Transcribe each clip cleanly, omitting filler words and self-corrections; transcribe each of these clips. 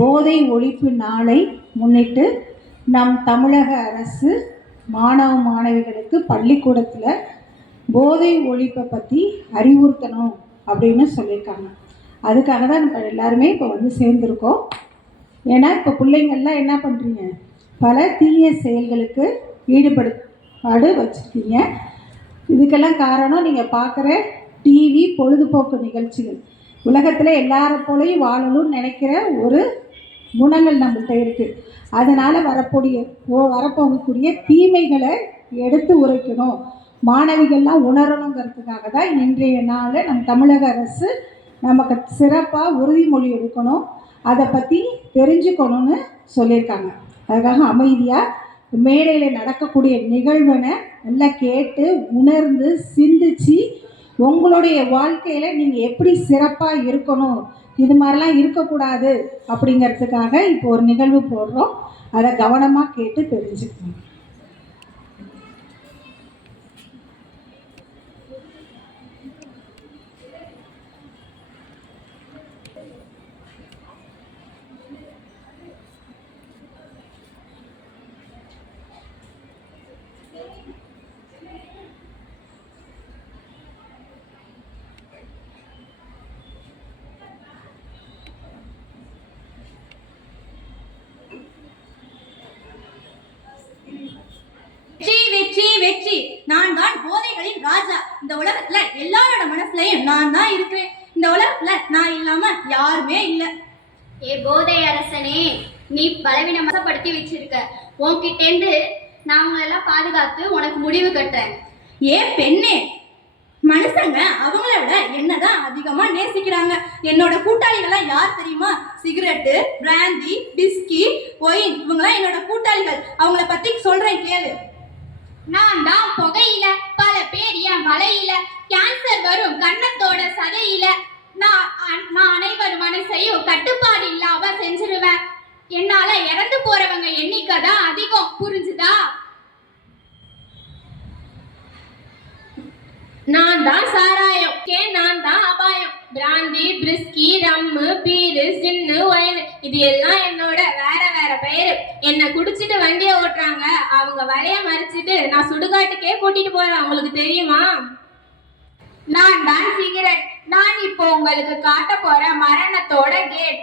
போதை ஒழிப்பு நாளை முன்னிட்டு நம் தமிழக அரசு மாணவ மாணவிகளுக்கு பள்ளிக்கூடத்தில் போதை ஒழிப்பை பற்றி அறிவுறுத்தணும் அப்படின்னு சொல்லியிருக்காங்க. அதுக்காக தான் நம்ம எல்லாருமே இப்போ வந்து சேர்ந்துருக்கோம். ஏன்னா இப்போ பிள்ளைங்கள்லாம் என்ன பண்ணுறீங்க, பல தீய செயல்களுக்கு ஈடுபாடு வச்சுருக்கீங்க. இதுக்கெல்லாம் காரணம் நீங்கள் பார்க்குற டிவி பொழுதுபோக்கு நிகழ்ச்சிகள். உலகத்தில் எல்லாரை போலையும் வாழணும்னு நினைக்கிற ஒரு குணங்கள் நம்மள்கிட்ட இருக்குது. அதனால் வரப்போகக்கூடிய தீமைகளை எடுத்து உரைக்கணும், மாணவிகள்லாம் உணரணுங்கிறதுக்காக தான் இன்றைய நாளில் நம் தமிழக அரசு நமக்கு சிறப்பாக உறுதிமொழி எடுக்கணும், அதை பற்றி தெரிஞ்சுக்கணும்னு சொல்லியிருக்காங்க. அதுக்காக அமைதியாக மேடையில் நடக்கக்கூடிய நிகழ்வினை நல்லா கேட்டு உணர்ந்து சிந்திச்சு உங்களுடைய வாழ்க்கையில் நீங்கள் எப்படி சிறப்பாக இருக்கணும், இது மாதிரிலாம் இருக்கக்கூடாது அப்படிங்கிறதுக்காக இப்போ ஒரு நிகழ்வு போடுறோம். அதை கவனமாக கேட்டு தெரிஞ்சுக்கணும். வெற்றி, நான் தான் போதைகளின் ராஜா. இந்த உலகத்துல எல்லாரோட மனசுலயும் நான் தான் இருக்கிறேன். இந்த உலகத்துல நான் இல்லாம யாருமே இல்ல. ஏ போதை அரசனே, நீ பலவீனமாசப்படுத்தி வச்சிருக்க. உன்கிட்டேந்து நான் உங்களெல்லாம் பாதுகாத்து உனக்கு முடிவு கட்டுறேன். ஏன் பெண்ணே, மனுஷங்க அவங்கள விட என்னதான் அதிகமா நேசிக்கிறாங்க. என்னோட கூட்டாளிகள்லாம் யார் தெரியுமா? சிகரெட்டு, பிராந்தி, பிஸ்கி, ஒயின், இவங்கெல்லாம் என்னோட கூட்டாளிகள். அவங்கள பத்தி சொல்றேன் கேளு. நான் தான் புகையில, பல பேர் என் வலையில, கேன்சர் வரும் கண்ணத்தோட சதையில. நான் அனைவர் மனசையும் கட்டுப்பாடு இல்லாம செஞ்சிருவேன். என்னால இறந்து போறவங்க எண்ணிக்கை தான் அதிகம், புரிஞ்சுதா? நான் தான் சாராயம், நான் தான் அபாயம். பிராந்தி, பிரிஸ்கி, ரம்மு, பீரு, சின்னு, ஒயின், இது எல்லாம் என்னோட வேற வேற பெயரு. என்ன குடிச்சிட்டு வண்டியை ஓட்டுறாங்க, அவங்க வலைய மறைச்சிட்டு நான் சுடுகாட்டுக்கே கூட்டிட்டு போறேன். உங்களுக்கு தெரியுமா? நான் தான் சிகரெட், நான் இப்போ உங்களுக்கு காட்ட போற மரணத்தோட கேட்.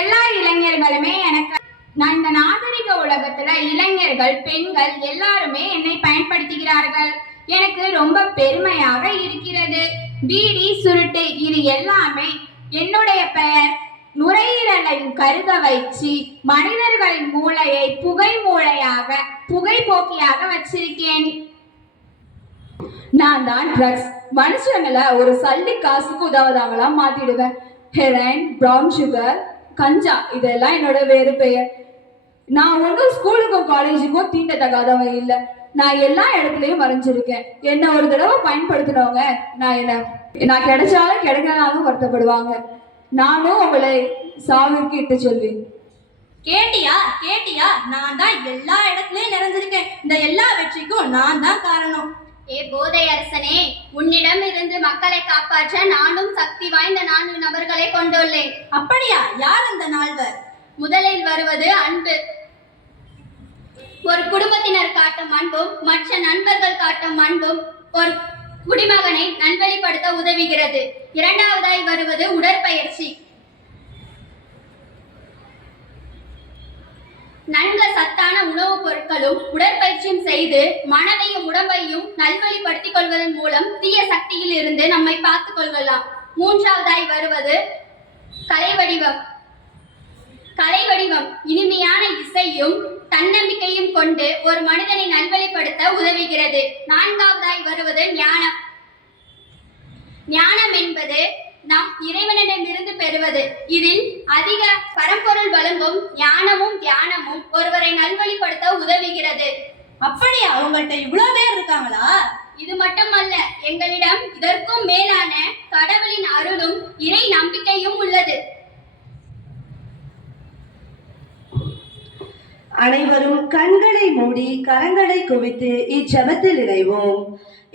எல்லா இளைஞர்களுமே எனக்கு, நான் இந்த நாகரிக உலகத்துல இளைஞர்கள், பெண்கள் எல்லாருமே என்னை பயன்படுத்துகிறார்கள். எனக்கு ரொம்ப பெருமையாக இருக்கிறது. பீடி, சுருட்டு, இது எல்லாமே என்னுடைய பெயர். நுரையீரலை கருக வைச்சு மனிதர்களின் மூளையை புகை மூளையாக, புகை போக்கியாக வச்சிருக்கேன். நான் தான் ட்ரக்ஸ், மனுஷங்களை ஒரு சல்லி காசுக்கு உதவுதாங்களா மாத்திடுவேன். ஹெரோயின், ப்ரௌன் சுகர், கஞ்சா, இதெல்லாம் என்னோட வேறு பெயர். நான் ஒன்றும் ஸ்கூலுக்கும் காலேஜுக்கும் தீண்டத்தகாதவன் இல்லை. நான் எல்லா இடத்துலையும் மறைஞ்சிருக்கேன். என்ன ஒரு தடவை பயன்படுத்தினவங்க நான் கிடைச்சாலும் கிடைக்கலாலும் வருத்தப்படுவாங்க. நானும் உங்களை சாவிற்கு இட்டு சொல்வேன். கேட்டியா, நான் தான் எல்லா இடத்துலயும் நிறைஞ்சிருக்கேன். இந்த எல்லா வெற்றிக்கும் நான் தான் காரணம். ஏ போதை அரசனே, உன்னிடம் இருந்து மக்களை காப்பாற்ற நானும் சக்தி வாய்ந்த 4 நபர்களை கொண்டுள்ளேன். அப்படியா? யார் அந்த 4? முதலில் வருவது அன்பு. ஒரு குடும்பத்தினர் காட்டும் அன்பும் மற்ற நண்பர்கள் காட்டும் அன்பும் ஒரு குடிமகனை நல்வழிப்படுத்த உதவுகிறது. இரண்டாவதாய் வருவது உடற்பயிற்சி. நன்கு சத்தான உணவுப் பொருட்களும் உடற்பயிற்சியும் செய்து மனதையும் உடம்பையும் நல்வழிப்படுத்திக் கொள்வதன் மூலம் தீய சக்தியில் இருந்து நம்மை பார்த்துக் கொள்ளலாம். மூன்றாவதாய் வருவது கலை வடிவம். இனிமையான இசையும் தன்னம்பிக்கையும் கொண்டு ஒரு மனிதனை நல்வழிப்படுத்த உதவுகிறது. நான்காவதாய் வருவது ஞானம். ஞானம் என்பது நாம் இறைவனிடமிருந்து பெறுவது. இதில் அதிக பரம்பொருள் வழங்கும் ஞானமும் தியானமும் ஒருவரை நல்வழிப்படுத்த உதவுகிறது. அப்படியா? உங்கள்கிட்ட இவ்வளவு பேர் இருக்காங்களா? இது மட்டுமல்ல, எங்களிடம் இதற்கும் மேலான கடவுளின் அருளும் இறை நம்பிக்கையும் உள்ளது. அனைவரும் கண்களை மூடி கரங்களை குவித்து இச்செபத்தில் இணைவோம்.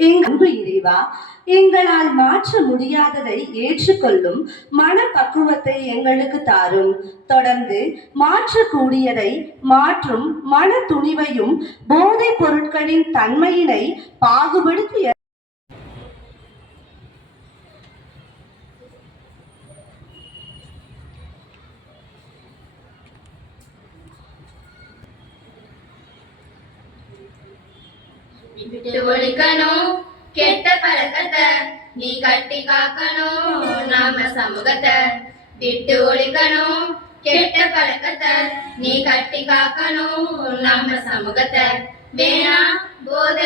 அன்பு இறைவா, எங்களால் மாற்ற முடியாததை ஏற்றுக்கொள்ளும் மனப்பக்குவத்தை எங்களுக்கு தாரும். தொடர்ந்து மாற்றக்கூடியதை மாற்றும் மன துணிவையும் போதைப் பொருட்களின் தன்மையினை பாகுபடுத்தி விட்டு ஒழிக்கணும் கெட்ட பழக்கத்தை, நீ கட்டி காக்கணும் நாம சமூகத்தை. விட்டு ஒழிக்கணும் கெட்ட பழக்கத்தை, நீ கட்டி காக்கணும் நாம சமூகத்தை. வேணா போத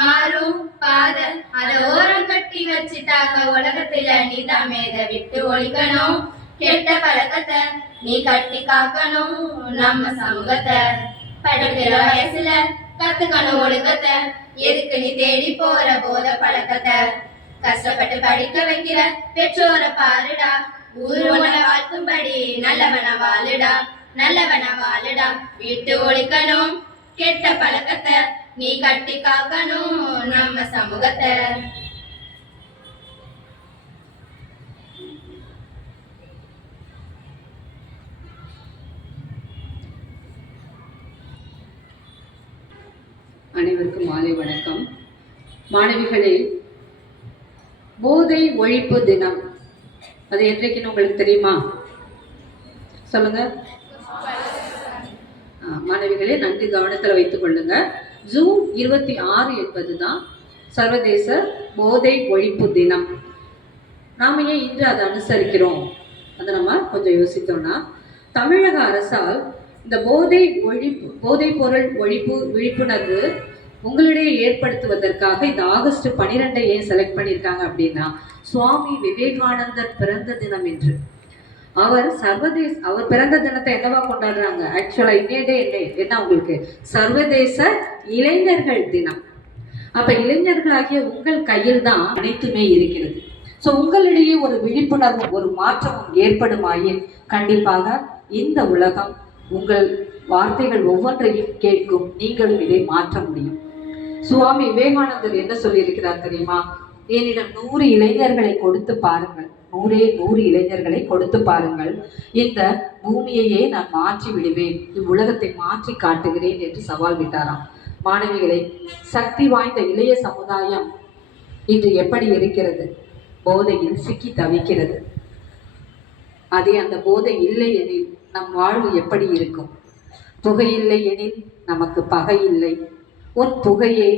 மாறும் பாத, அத ஓரம் கட்டி வச்சுட்டாக்க உலகத்துல நீதான் மேத. விட்டு ஒழிக்கணும் கெட்ட பழக்கத்தை, நீ கட்டி காக்கணும் நம்ம சமூகத்தை. படிக்கிற வயசுல கத்துக்கணும் ஒழுக்கத்தை, எதுக்கு நீ தேடி போற போத பழக்கத்தை. கஷ்டப்பட்டு படிக்க வைக்கிற பெற்றோரை பாருடா, ஊரு உன்னை வாழ்த்தும்படி நல்லவன வாழுடா, நல்லவன வாழுடா. விட்டு ஒழிக்கணும் கெட்ட பழக்கத்தை, நீ கட்டி காக்கணும் நம்ம சமூகத்தை. அனைவருக்கும் மாலை வணக்கம். மாணவிகளே, போதை ஒழிப்பு தினம் அது என்றைக்குன்னு உங்களுக்கு தெரியுமா? சொல்லுங்க. மாணவிகளே, நன்கு கவனத்தில் வைத்துக் கொள்ளுங்க. ஜூன் 26 என்பது தான் சர்வதேச போதை ஒழிப்பு தினம். நாம ஏன் இன்று அதை அனுசரிக்கிறோம்? அதை நம்ம கொஞ்சம் யோசித்தோம்னா, தமிழக அரசால் இந்த போதைப் பொருள் ஒழிப்பு விழிப்புணர்வு உங்களிடையே ஏற்படுத்துவதற்காக இந்த ஆகஸ்ட் 12 ஏன் செலக்ட் பண்ணியிருக்காங்க அப்படின்னா, சுவாமி விவேகானந்தர் பிறந்த தினம் என்று. அவர் பிறந்த தினத்தை என்னவா கொண்டாடுறாங்க? ஆக்சுவலா இன்னைய என்ன உங்களுக்கு சர்வதேச இளைஞர்கள் தினம். அப்ப இளைஞர்களாகிய உங்கள் கையில் தான் அனைத்துமே இருக்கிறது. ஸோ உங்களிடையே ஒரு விழிப்புணர்வும் ஒரு மாற்றமும் ஏற்படுமாயின் கண்டிப்பாக இந்த உலகம் உங்கள் வார்த்தைகள் ஒவ்வொன்றையும் கேட்கும். நீங்களும் இதை மாற்ற முடியும். சுவாமி விவேகானந்தர் என்ன சொல்லியிருக்கிறார் தெரியுமா? என்னிடம் 100 இளைஞர்களை கொடுத்து பாருங்கள், 100 இளைஞர்களை கொடுத்து பாருங்கள், இந்த பூமியையே நான் மாற்றி விடுவேன், இவ்வுலகத்தை மாற்றி காட்டுகிறேன் என்று சவால் விட்டாராம். மாணவிகளை, சக்தி வாய்ந்த இளைய சமுதாயம் இன்று எப்படி இருக்கிறது? போதையில் சிக்கி தவிக்கிறது. அதே அந்த போதை இல்லை எனில் நம் வாழ்வு எப்படி இருக்கும்? புகையில்லை எனில் நமக்கு பகை இல்லை. உன் புகையே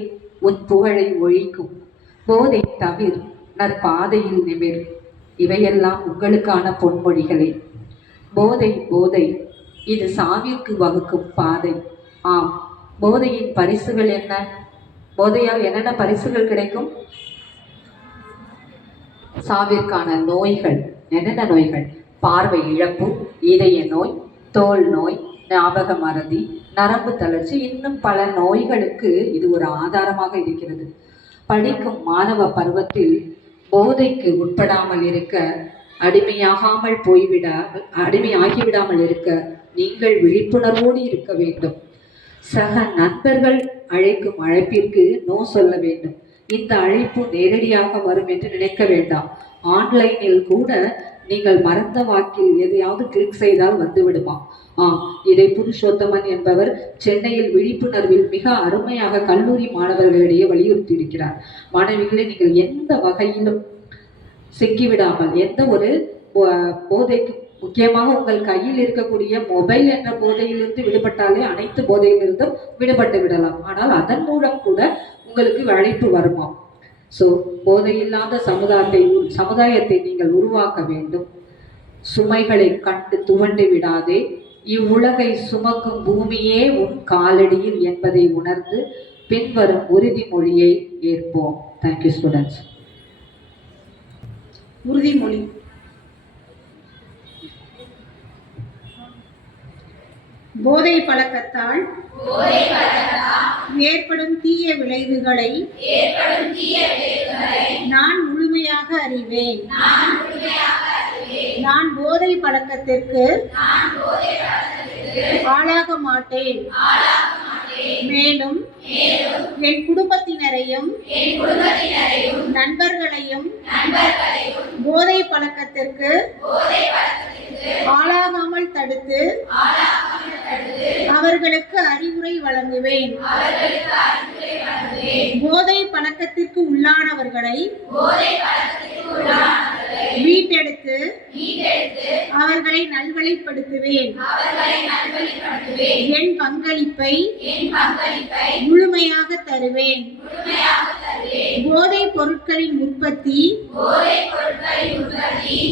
உன் புகழை ஒழிக்கும். போதை தவிர நற்பாதையில் நிமிர். இவையெல்லாம் உங்களுக்கான பொன்மொழிகளே. போதை போதை இது சாவிற்கு வகுக்கும் பாதை. ஆம், போதையின் பரிசுகள் என்ன? போதையால் என்னென்ன பரிசுகள் கிடைக்கும்? சாவிற்கான நோய்கள். என்னென்ன நோய்கள்? பார்வை இழப்பு, இதய நோய், தோல் நோய், ஞாபக மறதி, நரம்பு தளர்ச்சி, இன்னும் பல நோய்களுக்கு இது ஒரு ஆதாரமாக இருக்கிறது. படிக்கும் மாணவ பருவத்தில் போதைக்கு உட்படாமல் இருக்க, அடிமையாகிவிடாமல் இருக்க நீங்கள் விழிப்புணர்வோடு இருக்க வேண்டும். சக நண்பர்கள் அழைக்கும் அழைப்பிற்கு நோ சொல்ல வேண்டும். இந்த அழைப்பு நேரடியாக வரும் என்று நினைக்க வேண்டாம். ஆன்லைனில் கூட நீங்கள் மறந்த வாக்கில் எதையாவது கிளிக் செய்தால் வந்து விடுமா? இதை புருஷோத்தமன் என்பவர் சென்னையில் விழிப்புணர்வில் மிக அருமையாக கல்லூரி மாணவர்களிடையே வலியுறுத்தி இருக்கிறார். மாணவிகளை, நீங்கள் எந்த வகையிலும் சிக்கிவிடாமல், எந்த ஒரு போதைக்கு, முக்கியமாக உங்கள் கையில் இருக்கக்கூடிய மொபைல் என்ற போதையிலிருந்து விடுபட்டாலே அனைத்து போதையிலிருந்தும் விடுபட்டு விடலாம். ஆனால் அதன் மூலம் கூட உங்களுக்கு அழைப்பு வருமா? ஸோ போதையில்லாத சமுதாயத்தை நீங்கள் உருவாக்க வேண்டும். சுமைகளை கண்டு துவண்டு விடாதே. இவ்வுலகை சுமக்கும் பூமியே உன் காலடியில் என்பதை உணர்ந்து பின்வரும் உறுதிமொழியை ஏற்போம். Thank you students. உறுதிமொழி. போதை பழக்கத்தால் ஏற்படும் தீய விளைவுகளை நான் முழுமையாக அறிவேன். நான் போதை பழக்கத்திற்கு ஆளாக மாட்டேன். மேலும் என் குடும்பத்தினரையும் நண்பர்களையும் போதை பழக்கத்திற்கு ஆளாகாமல் தடுத்து அவர்களுக்கு அறிவுரை வழங்குவேன். போதை பழக்கத்திற்கு உள்ளானவர்களை மீட்டெடுத்து அவர்களை நல்வழிப்படுத்துவேன். என் பங்களிப்பை முழுமையாக தருவேன். போதைப் பொருட்களின் உற்பத்தி,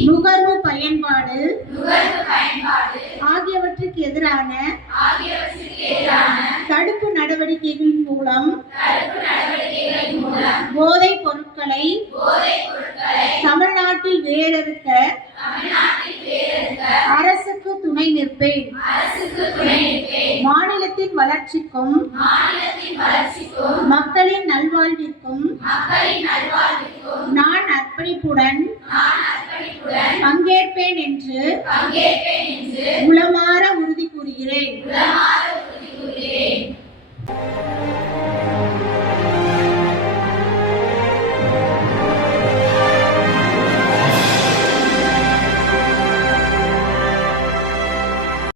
நுகர்வு பயன்பாடு ஆகியவற்றுக்கு எதிரான தடுப்பு நடவடிக்கைகளின் மூலம் போதைப் பொருட்களை தமிழ்நாட்டில் வேரறுக்க அரசுக்கு துணை நிற்பேன். மாநிலத்தின் வளர்ச்சிக்கும் மக்களின் நல்வாழ்விற்கும் நான் அர்ப்பணிப்புடன் பங்கேற்பேன் என்று உளமாற உறுதி கூறுகிறேன்.